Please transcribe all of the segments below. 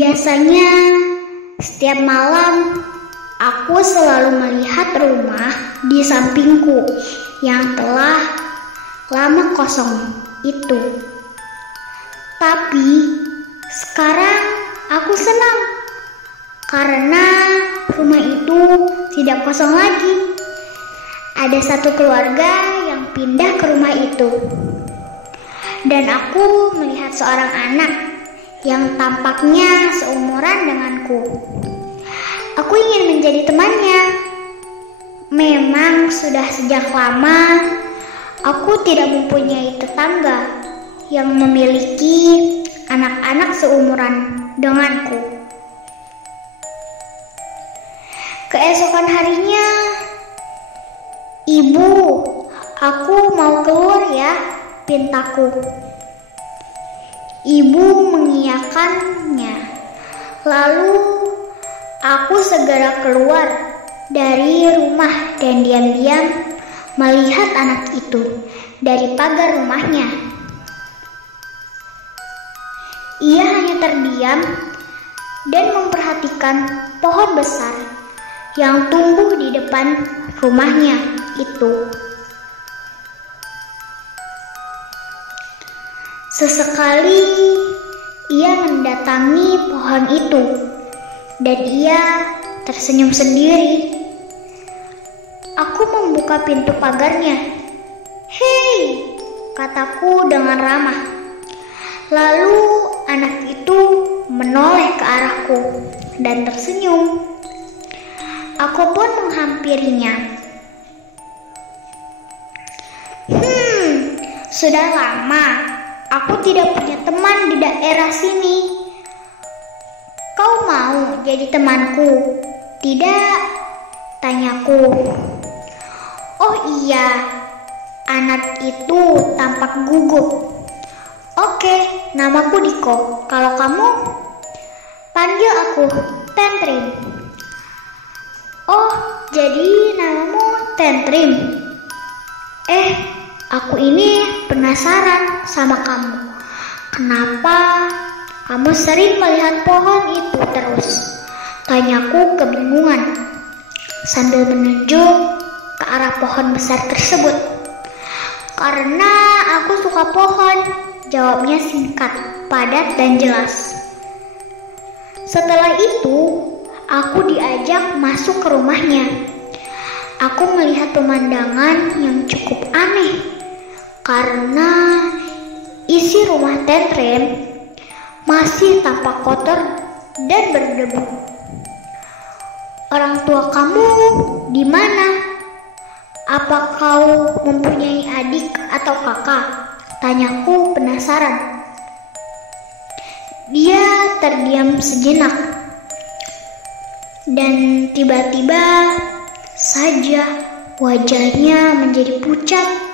Biasanya setiap malam aku selalu melihat rumah di sampingku yang telah lama kosong itu. Tapi sekarang aku senang karena rumah itu tidak kosong lagi. Ada satu keluarga yang pindah ke rumah itu. Dan aku melihat seorang anak yang tampaknya seumuran denganku. Aku ingin menjadi temannya. Memang sudah sejak lama aku tidak mempunyai tetangga yang memiliki anak-anak seumuran denganku. Keesokan harinya, "Ibu, aku mau keluar ya," pintaku. Ibu mengiyakannya. Lalu aku segera keluar dari rumah dan diam-diam melihat anak itu dari pagar rumahnya. Ia hanya terdiam dan memperhatikan pohon besar yang tumbuh di depan rumahnya itu. Sesekali ia mendatangi pohon itu dan ia tersenyum sendiri. Aku membuka pintu pagarnya. "Hei," kataku dengan ramah. Lalu anak itu menoleh ke arahku dan tersenyum. Aku pun menghampirinya. Sudah lama aku tidak punya teman di daerah sini. Kau mau jadi temanku, tidak? Tanyaku. Oh iya, anak itu tampak gugup. Oke, namaku Diko. Kalau kamu? Panggil aku Tentrim. Oh, jadi namamu Tentrim. Aku ini penasaran sama kamu. Kenapa kamu sering melihat pohon itu terus? Tanyaku kebingungan sambil menunjuk ke arah pohon besar tersebut. Karena aku suka pohon, jawabnya singkat, padat dan jelas. Setelah itu, aku diajak masuk ke rumahnya. Aku melihat pemandangan yang cukup aneh karena isi rumah Tentrim masih tampak kotor dan berdebu. Orang tua kamu di mana? Apa kau mempunyai adik atau kakak? Tanyaku penasaran. Dia terdiam sejenak dan tiba-tiba saja wajahnya menjadi pucat.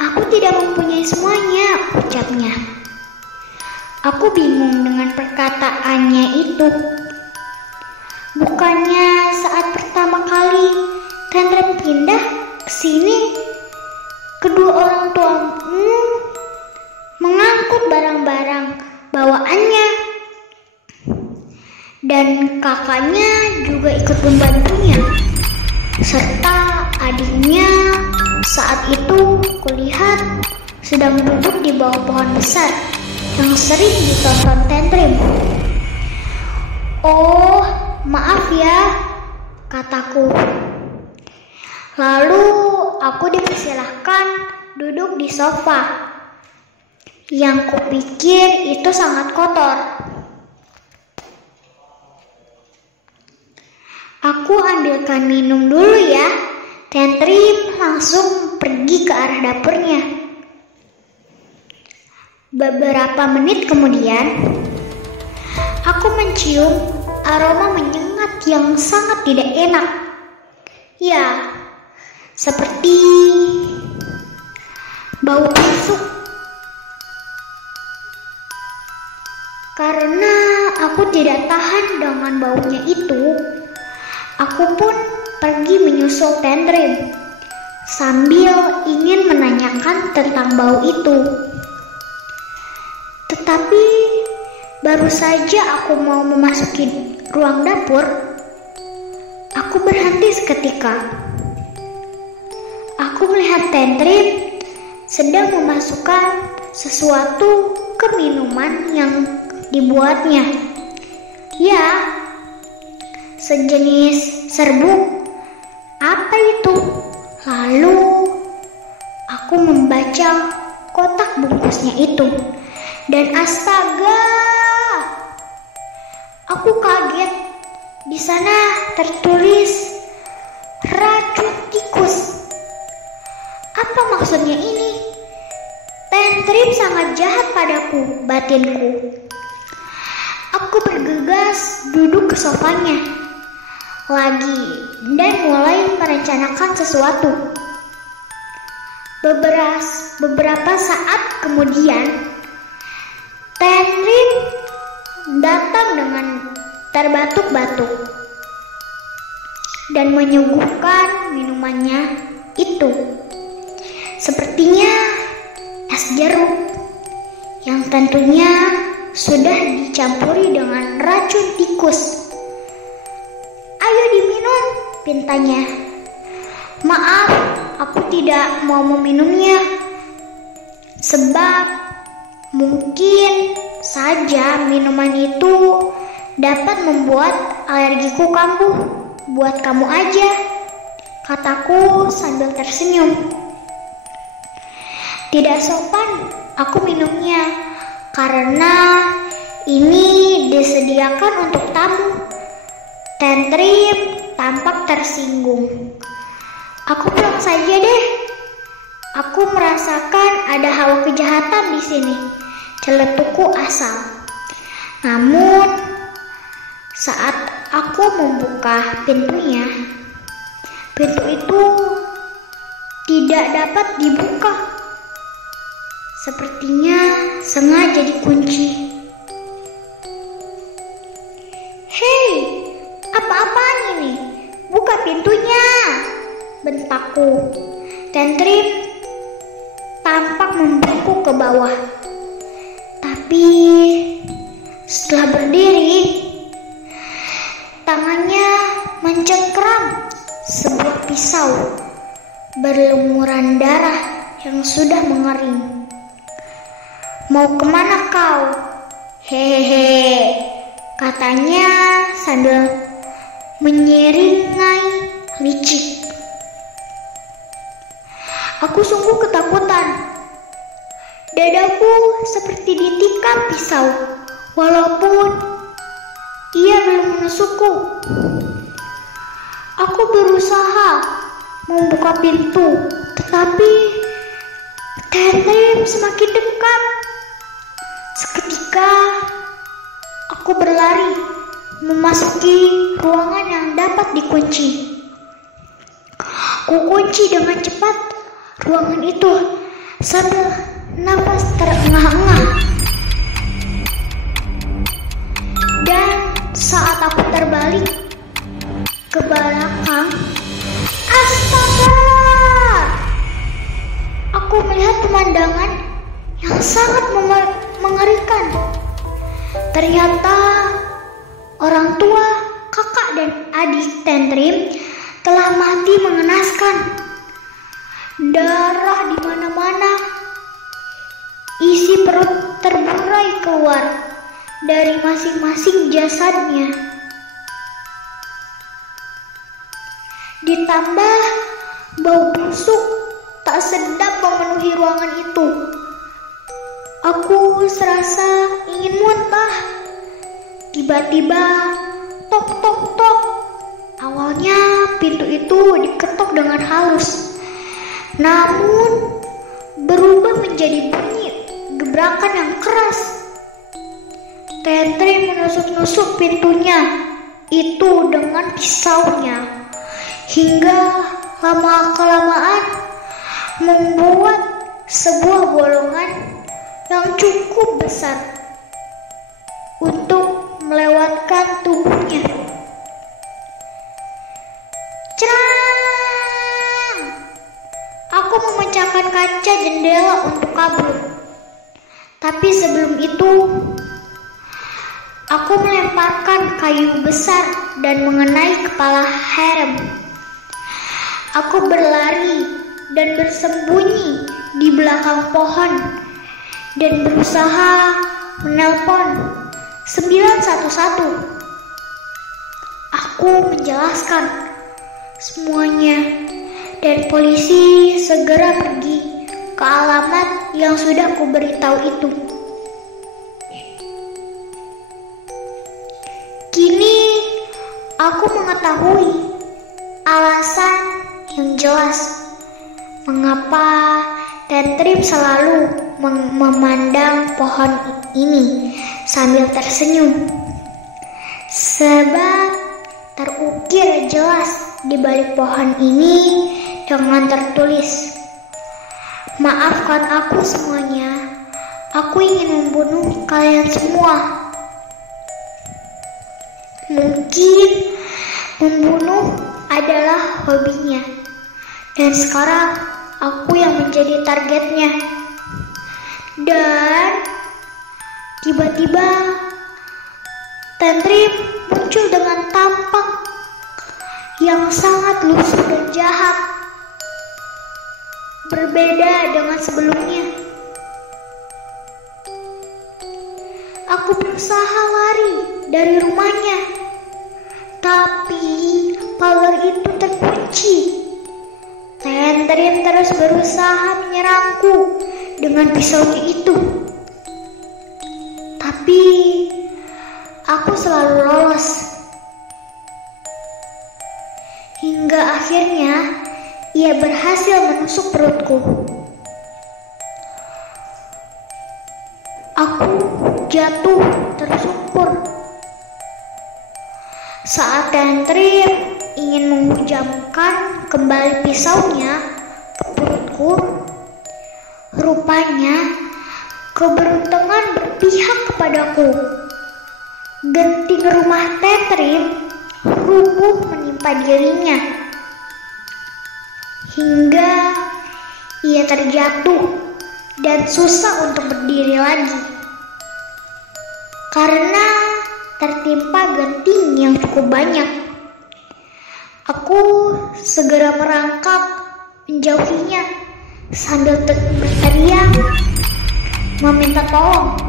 Aku tidak mempunyai semuanya, ucapnya. Aku bingung dengan perkataannya itu. Bukannya saat pertama kali Tentrim pindah ke sini, kedua orang tuamu mengangkut barang-barang bawaannya, dan kakaknya juga ikut membantunya, serta adiknya saat itu kulihat sedang duduk di bawah pohon besar yang sering ditonton Tentrim. Oh, maaf ya, kataku. Lalu aku dipersilahkan duduk di sofa yang kupikir itu sangat kotor. Aku ambilkan minum dulu ya. Tentrim langsung pergi ke arah dapurnya. Beberapa menit kemudian, aku mencium aroma menyengat yang sangat tidak enak. Ya, seperti bau busuk. Karena aku tidak tahan dengan baunya itu, aku pun pergi menyusul Tentrim sambil ingin menanyakan tentang bau itu. Tetapi baru saja aku mau memasuki ruang dapur, aku berhenti seketika. Aku melihat Tantrim sedang memasukkan sesuatu ke minuman yang dibuatnya. Ya, sejenis serbuk. Apa itu? Lalu aku membaca kotak bungkusnya itu. Dan astaga, aku kaget. Di sana tertulis racun tikus. Apa maksudnya ini? Tantrim sangat jahat padaku, batinku. Aku bergegas duduk ke sofanya lagi dan mulai merencanakan sesuatu. Beberapa saat kemudian, Tantrim datang dengan terbatuk-batuk dan menyuguhkan minumannya itu. Sepertinya es jeruk yang tentunya sudah dicampuri dengan racun tikus. Ayo diminum, pintanya. Maaf, aku tidak mau meminumnya. Sebab mungkin saja minuman itu dapat membuat alergiku kambuh. Buat kamu aja, kataku sambil tersenyum. Tidak sopan aku minumnya karena ini disediakan untuk tamu. Tantrim tampak tersinggung. Aku pulang saja deh. Aku merasakan ada hawa kejahatan di sini, celetukku asal. Namun saat aku membuka pintunya, pintu itu tidak dapat dibuka. Sepertinya sengaja dikunci. Hei, apa-apaan ini? Buka pintunya, bentakku. Tantrim tampak membungkuk ke bawah. Tapi setelah berdiri, tangannya mencengkeram sebuah pisau berlumuran darah yang sudah mengering. Mau kemana kau? Hehehe, katanya sambil menyeringai licik. Aku sungguh ketakutan. Dadaku seperti ditikam pisau, walaupun ia belum menusukku. Aku berusaha membuka pintu, tetapi Tantrim semakin dekat. Seketika aku berlari memasuki ruangan yang dapat dikunci. Kukunci dengan cepat ruangan itu sambil napas terengah-engah. Dan saat aku terbalik ke belakang, astaga! Aku melihat pemandangan yang sangat mengerikan. Ternyata orang tua, kakak dan adik Tantrim telah mati mengenaskan. Darah di mana-mana. Isi perut terburai keluar dari masing-masing jasadnya. Ditambah bau busuk tak sedap memenuhi ruangan itu. Aku serasa ingin muntah. Tiba-tiba tok tok tok. Awalnya pintu itu diketok dengan halus, namun berubah menjadi bunyi gebrakan yang keras. Tantrim menusuk-nusuk pintunya itu dengan pisaunya hingga lama-kelamaan membuat sebuah bolongan yang cukup besar untuk melewatkan tubuhnya. Cerang! Aku memecahkan kaca jendela untuk kabur. Tapi sebelum itu, aku melemparkan kayu besar dan mengenai kepala Harem. Aku berlari dan bersembunyi di belakang pohon dan berusaha menelpon 911. Aku menjelaskan semuanya dan polisi segera pergi ke alamat yang sudah ku beritahu itu. Kini aku mengetahui alasan yang jelas mengapa Tentrim selalu memandang pohon ini sambil tersenyum. Sebab terukir jelas di balik pohon ini dengan tertulis, "Maafkan aku semuanya, aku ingin membunuh kalian semua." Mungkin membunuh adalah hobinya, dan sekarang aku yang menjadi targetnya. Dan tiba-tiba Tentrim muncul dengan tampak yang sangat lusuh dan jahat, berbeda dengan sebelumnya. Aku berusaha lari dari rumahnya, tapi pagar itu terkunci. Tentrim terus berusaha menyerangku dengan pisaunya itu. Tapi aku selalu lolos. Hingga akhirnya ia berhasil menusuk perutku. Aku jatuh tersungkur. Saat Tentrim ingin menghujamkan kembali pisaunya ke perutku, rupanya keberuntungan berpihak kepadaku. Genting rumah Tentrim rubuh menimpa dirinya, hingga ia terjatuh dan susah untuk berdiri lagi karena tertimpa genting yang cukup banyak. Aku segera merangkak menjauhinya sambil berteriak meminta tolong.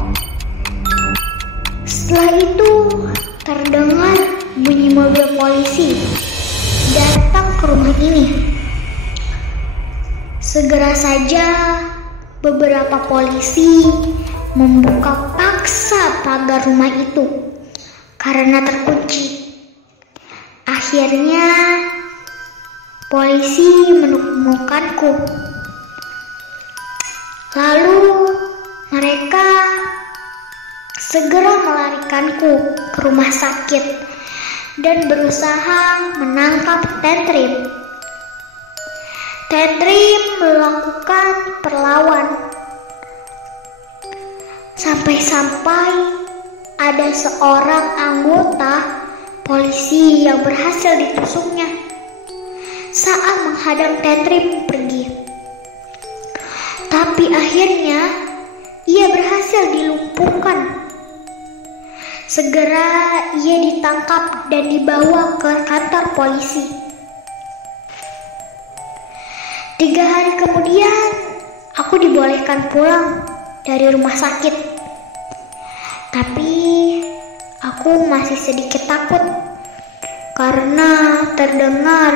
Setelah itu terdengar bunyi mobil polisi datang ke rumah ini. Segera saja beberapa polisi membuka paksa pagar rumah itu karena terkunci. Akhirnya polisi menemukanku. Lalu mereka segera melarikanku ke rumah sakit dan berusaha menangkap Tentrim. Tentrim melakukan perlawan sampai-sampai ada seorang anggota polisi yang berhasil ditusuknya saat menghadang Tentrim pergi. Tapi akhirnya ia berhasil dilumpuhkan. Segera ia ditangkap dan dibawa ke kantor polisi. 3 hari kemudian aku dibolehkan pulang dari rumah sakit. Tapi aku masih sedikit takut karena terdengar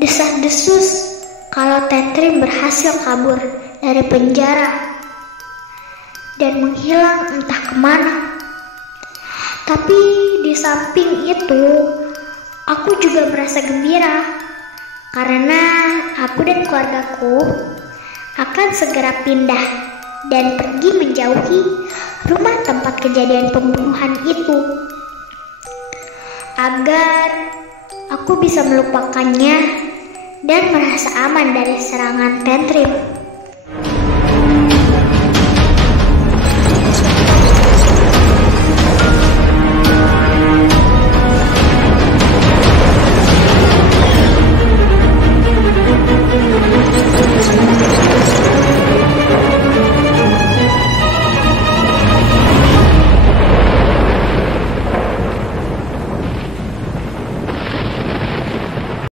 desas-desus kalau Tentrim berhasil kabur dari penjara dan menghilang entah kemana. Tapi di samping itu, aku juga merasa gembira karena aku dan keluargaku akan segera pindah dan pergi menjauhi rumah tempat kejadian pembunuhan itu, agar aku bisa melupakannya dan merasa aman dari serangan Tentrim.